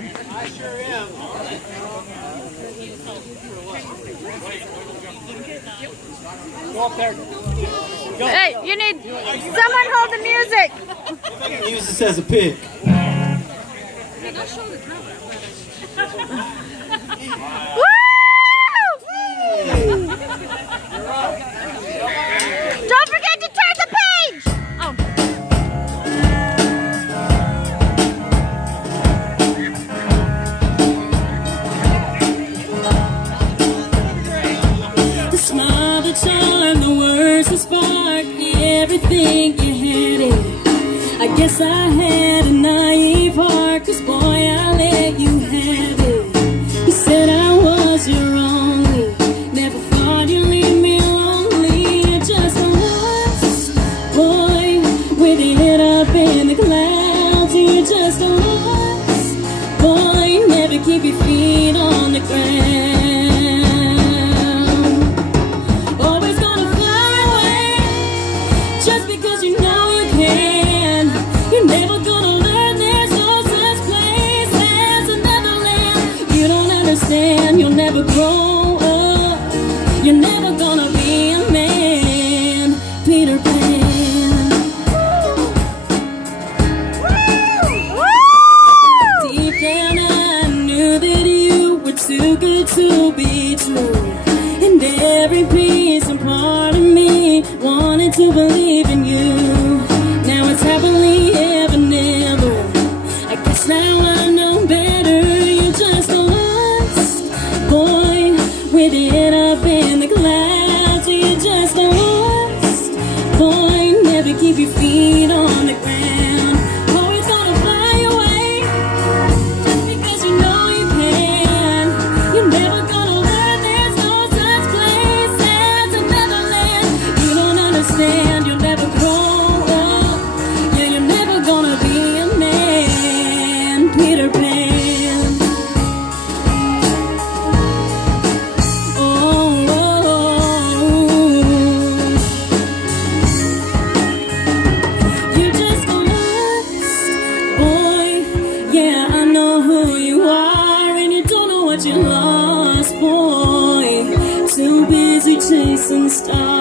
I sure am. Go up there. Go. Hey, you need someone hold the music. I can use this as a pick. Woo! Don't forget to turn the page. Oh. The smile, the charm, the words, the spark, everything you had it. I guess I had a naive heart, 'cause boy, I let you have it. You said I was your only, never thought you'd leave me lonely. You're just a lost boy with your head up in the clouds. You're just a lost boy, never keep your feet on the ground. Always gonna fly away, just because you know you can. You're never gonna learn there's no such place as another land. You don't understand, you'll never grow up. You're never gonna be a man, Peter Pan. Deep down I knew that you were too good to be true. And every piece and part of me wanted to believe in you. Now it's happily ever never. I guess now I know better. You're just a lost boy with your head up in the clouds. You're just a lost boy, never keep your feet on the ground. Always gonna fly away, just because you know you can. You're never gonna learn there's no such place as another land. You don't understand, you'll never grow up. Yeah, you're never gonna be a man, Peter Pan. Oh, you're just a lost boy. Yeah, I know who you are, and you don't know what you lost, boy. Too busy chasing stars.